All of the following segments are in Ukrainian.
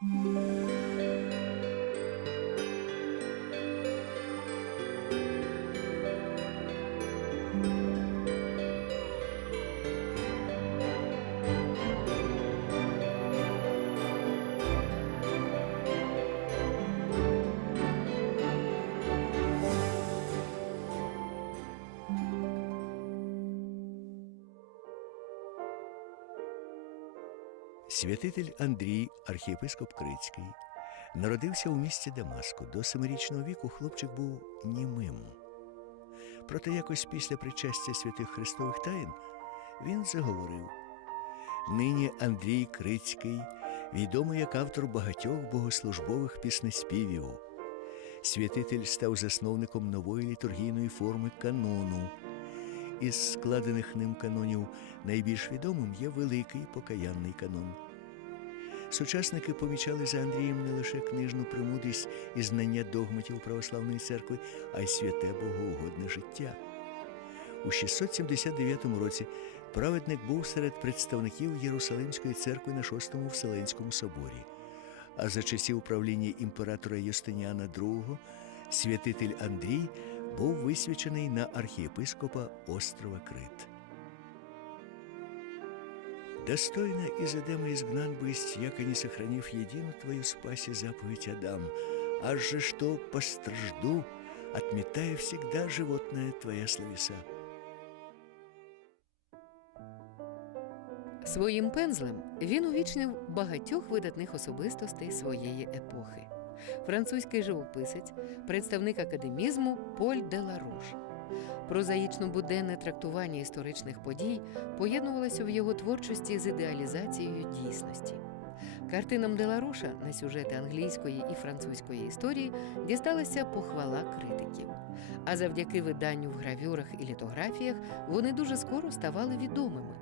Música Святитель Андрій, архієпископ Крицький, народився у місті Дамаску. До семирічного віку хлопчик був німим. Проте якось після причастя святих Христових таїн він заговорив. Нині Андрій Крицький, відомий як автор багатьох богослужбових піснеспівів. Святитель став засновником нової літургійної форми канону. Із складених ним канонів найбільш відомим є великий покаянний канон. Сучасники помічали за Андрієм не лише книжну премудрість і знання догматів православної церкви, а й святе богоугодне життя. У 679 році праведник був серед представників Єрусалимської церкви на Шостому Вселенському соборі. А за часів правління імператора Юстиніана II святитель Андрій був висвячений на архієпископа острова Крит. Достойно из Эдема изгнан бысть, яко не сохранив едину твою спаси заповедь Адам, аж же что постражду, отметая всегда животное твоя словеса. Своїм пензлем він увічнив багатьох видатних особистостей своєї епохи. Французький живописець, представник академізму Поль де Ларуш. Прозаїчно буденне трактування історичних подій поєднувалося в його творчості з ідеалізацією дійсності. Картинам Деларуша на сюжети англійської і французької історії дісталася похвала критиків. А завдяки виданню в гравюрах і літографіях вони дуже скоро ставали відомими.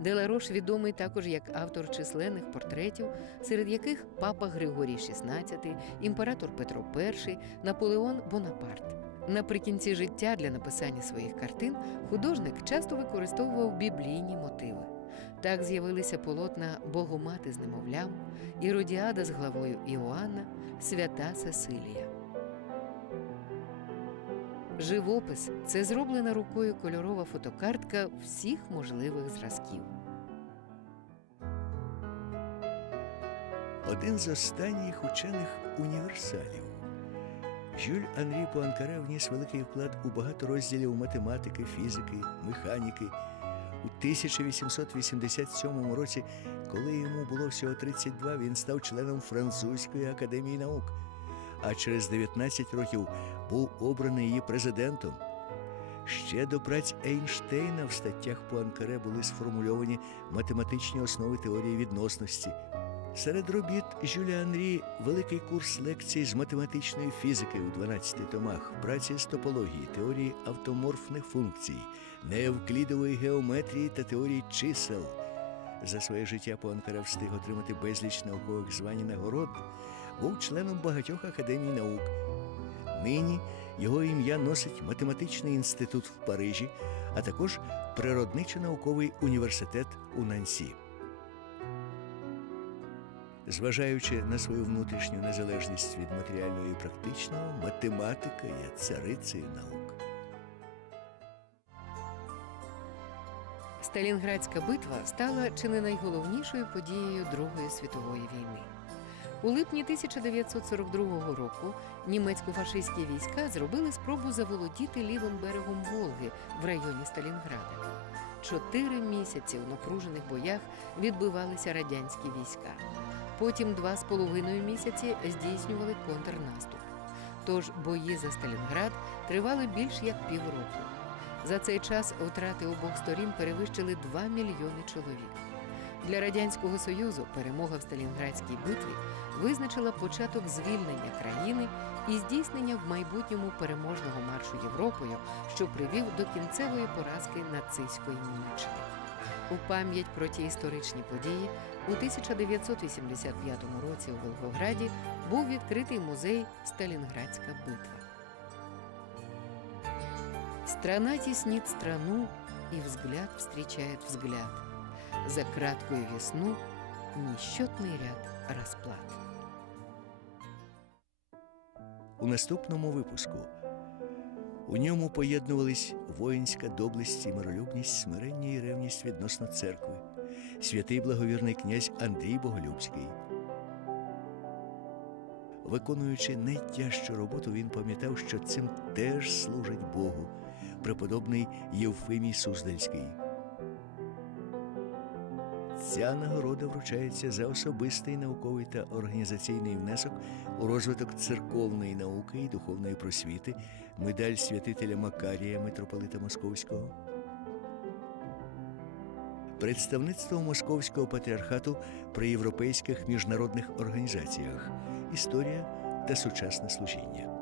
Деларош відомий також як автор численних портретів, серед яких папа Григорій XVI, імператор Петро І, Наполеон Бонапарт. Наприкінці життя для написання своїх картин художник часто використовував біблійні мотиви. Так з'явилися полотна Богомати з немовлям, Іродіада з главою Іоанна, Свята Сесилія. Живопис це зроблена рукою кольорова фотокартка всіх можливих зразків. Один з останніх учених універсалів. Жюль Анрі Пуанкаре вніс великий вклад у багато розділів математики, фізики, механіки. У 1887 році, коли йому було всього 32, він став членом Французької академії наук, а через 19 років був обраний її президентом. Ще до праць Ейнштейна в статтях Пуанкаре були сформульовані математичні основи теорії відносності. Серед робіт Жюля Анрі великий курс лекцій з математичної фізики у 12 томах, праці з топології, теорії автоморфних функцій, неевклідової геометрії та теорії чисел. За своє життя Пуанкаре встиг отримати безліч наукових звань і нагород, був членом багатьох академій наук. Нині його ім'я носить математичний інститут в Парижі, а також природничо-науковий університет у Нансі. Зважаючи на свою внутрішню незалежність від матеріального і практичного, математика є царицею наук. Сталінградська битва стала чи не найголовнішою подією Другої світової війни. У липні 1942 року німецько-фашистські війська зробили спробу заволодіти лівим берегом Волги в районі Сталінграда. Чотири місяці в напружених боях відбивалися радянські війська. Потім два з половиною місяці здійснювали контрнаступ. Тож бої за Сталінград тривали більш як півроку. За цей час втрати обох сторін перевищили 2 мільйони чоловік. Для радянського союзу перемога в Сталінградській битві визначила початок звільнення країни і здійснення в майбутньому переможного маршу Європою, що привів до кінцевої поразки нацистської Німеччини. У пам'ять про ті історичні події у 1985 році у Волгограді був відкритий музей Сталінградська битва. Страна теснит страну, и взгляд встречает взгляд. За краткую весну несчетный ряд расплат. у наступному випуску. У ньому поєднувались воїнська доблесть і миролюбність, смирення і ревність відносно церкви, святий благовірний князь Андрій Боголюбський. Виконуючи найтяжчу роботу, він пам'ятав, що цим теж служить Богу, преподобний Євфимій Суздальський. Ця нагорода вручається за особистий науковий та організаційний внесок у розвиток церковної науки і духовної просвіти, медаль святителя Макарія, митрополита Московського. Представництво Московського патріархату при європейських міжнародних організаціях, історія та сучасне служіння.